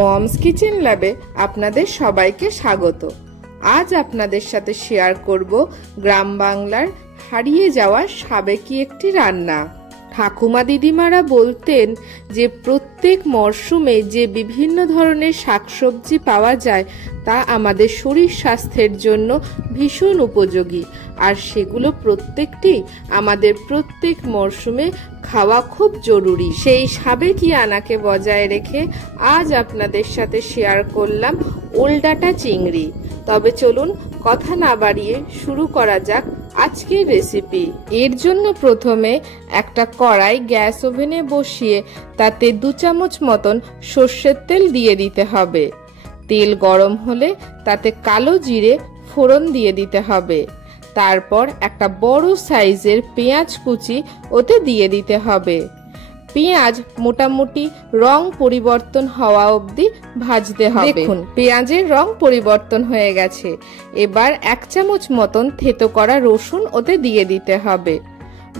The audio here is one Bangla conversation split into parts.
মমস কিচেন ল্যাবে আপনাদের সবাইকে স্বাগত। আজ আপনাদের সাথে শেয়ার করব গ্রাম বাংলার হারিয়ে যাওয়া সাবেকি একটি রান্না। ঠাকুমা দিদিমারা বলতেন যে প্রত্যেক মরশুমে যে বিভিন্ন ধরনের শাকসবজি পাওয়া যায় তা আমাদের শরীর স্বাস্থ্যের জন্য ভীষণ উপযোগী, আর সেগুলো প্রত্যেকটি আমাদের প্রত্যেক মরশুমে খাওয়া খুব জরুরি। সেই সাবেকি আনাকে বজায় রেখে আজ আপনাদের সাথে শেয়ার করলাম ওলডাটা চিংড়ি। তবে চলুন কথা না বাড়িয়ে শুরু করা যাক আজকের রেসিপি। এর জন্য প্রথমে একটা কড়াই গ্যাস ওভেনে বসিয়ে তাতে 2 চামচ মতন সর্ষের তেল দিয়ে দিতে হবে। তেল গরম হলে তাতে কালো জিরে ফোড়ন দিয়ে দিতে হবে। তারপর একটা বড় সাইজের পেঁয়াজ কুচি ওতে দিয়ে দিতে হবে। পেঁয়াজ মোটামুটি রং পরিবর্তন হওয়া অবধি ভাজতে হবে। দেখুন পেঁয়াজের রং পরিবর্তন হয়ে গেছে। এবার 1 চামচ মতন থেতো করা রসুন ওতে দিয়ে দিতে হবে।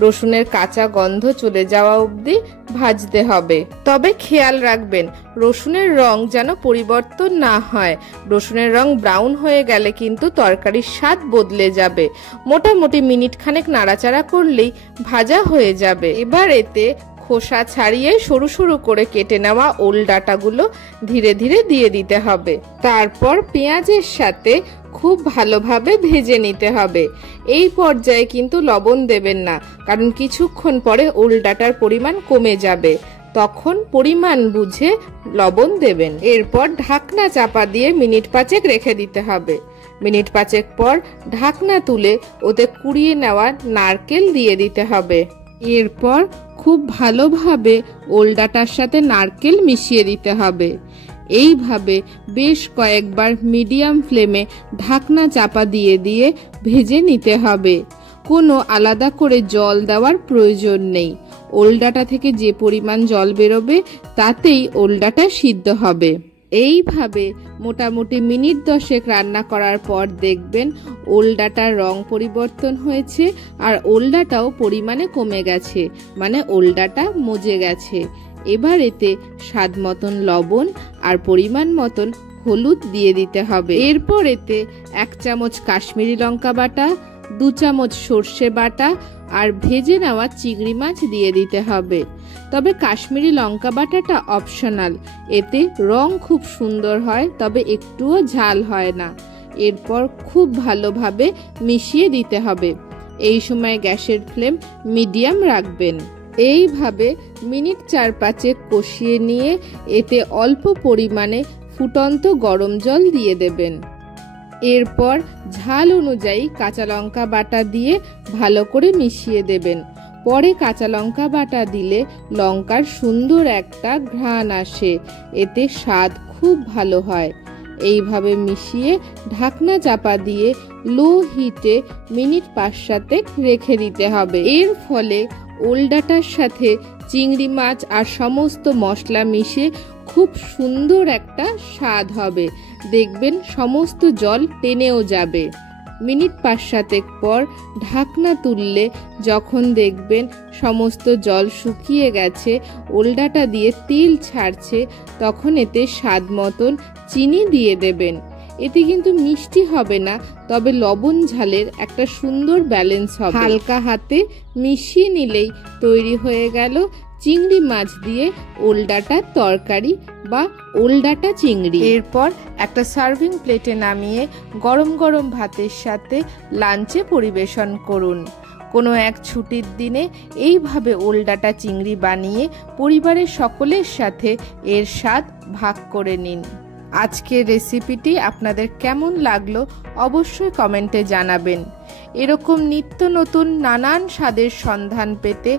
রসুনের কাঁচা গন্ধ চলে যাওয়া অবধি ভাজতে হবে। তবে খেয়াল রাখবেন রসুনের রং যেন পরিবর্তন না হয়। রসুনের রং ব্রাউন হয়ে গেলে কিন্তু তরকারির স্বাদ বদলে যাবে। মোটামুটি মিনিট খানেক নাড়াচাড়া করলেই ভাজা হয়ে যাবে। এবার এতে খোসা ছাড়িয়ে সরু সরু করে কেটে নেওয়া ওল ডাঁটাগুলো ধীরে ধীরে দিয়ে দিতে হবে। তারপর পেঁয়াজের সাথে খুব ভালোভাবে ভেজে নিতে হবে। এই পর্যায়ে কিন্তু লবণ দেবেন না, কারণ কিছুক্ষণ পরে ওল ডাঁটার পরিমাণ কমে যাবে, তখন পরিমাণ বুঝে লবণ দেবেন। এরপর ঢাকনা চাপা দিয়ে মিনিট 5 রেখে দিতে হবে। মিনিট 5 পর ঢাকনা তুলে ওতে কুড়িয়ে নেওয়া নারকেল দিয়ে দিতে হবে। এরপর খুব ভালোভাবে ওল ডাঁটার সাথে নারকেল মিশিয়ে দিতে হবে। এইভাবে বেশ কয়েকবার মিডিয়াম ফ্লেমে ঢাকনা চাপা দিয়ে দিয়ে ভেজে নিতে হবে। কোনো আলাদা করে জল দেওয়ার প্রয়োজন নেই। ওল ডাঁটা থেকে যে পরিমাণ জল বেরোবে তাতেই ওল ডাঁটা সিদ্ধ হবে। এইভাবে মোটামুটি মিনিট 10 রান্না করার পর দেখবেন ওল ডাঁটার রং পরিবর্তন হয়েছে আর ওল ডাঁটাও পরিমাণে কমে গেছে, মানে ওল ডাঁটা মজে গেছে। এবার এতে স্বাদ মতন লবণ আর পরিমাণ মতন হলুদ দিয়ে দিতে হবে। এরপর এতে 1 চামচ কাশ্মীরি লঙ্কা বাটা, 2 চামচ সর্ষে বাটা আর ভেজে নেওয়া চিংড়ি মাছ দিয়ে দিতে হবে। তবে কাশ্মীরি লঙ্কা বাটাটা অপশনাল, এতে রং খুব সুন্দর হয়, তবে একটুও ঝাল হয় না। এরপর খুব ভালোভাবে মিশিয়ে দিতে হবে। এই সময় গ্যাসের ফ্লেম মিডিয়াম রাখবেন। এইভাবে মিনিট 4-5 কষিয়ে নিয়ে এতে অল্প পরিমাণে ফুটন্ত গরম জল দিয়ে দেবেন। এরপর ঝাল অনুযায়ী কাঁচা লঙ্কা বাটা দিয়ে ভালো করে মিশিয়ে দেবেন। পরে কাঁচা লঙ্কা বাটা দিলে লঙ্কার সুন্দর একটা ঘ্রাণ আসে, এতে স্বাদ খুব ভালো হয়। এইভাবে মিশিয়ে ঢাকনা চাপা দিয়ে লো হিটে মিনিট 5-7 রেখে দিতে হবে। এর ফলে ওল ডাঁটার সাথে চিংড়ি মাছ আর সমস্ত মশলা মিশে খুব সুন্দর একটা স্বাদ হবে। দেখবেন সমস্ত জল টেনেও যাবে। মিনিট 5-7 পর ঢাকনা তুললে যখন দেখবেন সমস্ত জল শুকিয়ে গেছে, ওল ডাঁটা দিয়ে তেল ছাড়ছে, তখন এতে স্বাদ মতন চিনি দিয়ে দেবেন। এতে কিন্তু মিষ্টি হবে না, তবে লবণ ঝালের একটা সুন্দর ব্যালেন্স হবে। হালকা হাতে মিশিয়ে নিলেই তৈরি হয়ে গেল চিংড়ি মাছ দিয়ে ওল ডাঁটার তরকারি বা ওল ডাঁটা চিংড়ি। এরপর একটা সার্ভিং প্লেটে নামিয়ে গরম গরম ভাতের সাথে লাঞ্চে পরিবেশন করুন। কোনো এক ছুটির দিনে এইভাবে ওল ডাঁটা চিংড়ি বানিয়ে পরিবারের সকলের সাথে এর স্বাদ ভাগ করে নিন। আজকের রেসিপিটি আপনাদের কেমন লাগলো অবশ্যই কমেন্টে জানাবেন। এরকম নিত্য নতুন নানান স্বাদের সন্ধান পেতে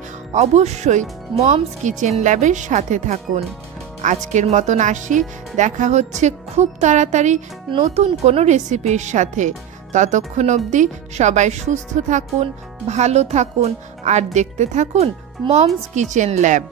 অবশ্যই মমস কিচেন ল্যাবের সাথে থাকুন। আজকের মতন আসি, দেখা হচ্ছে খুব তাড়াতাড়ি নতুন কোনো রেসিপির সাথে। ততক্ষণ অবধি সবাই সুস্থ থাকুন, ভালো থাকুন আর দেখতে থাকুন মমস কিচেন ল্যাব।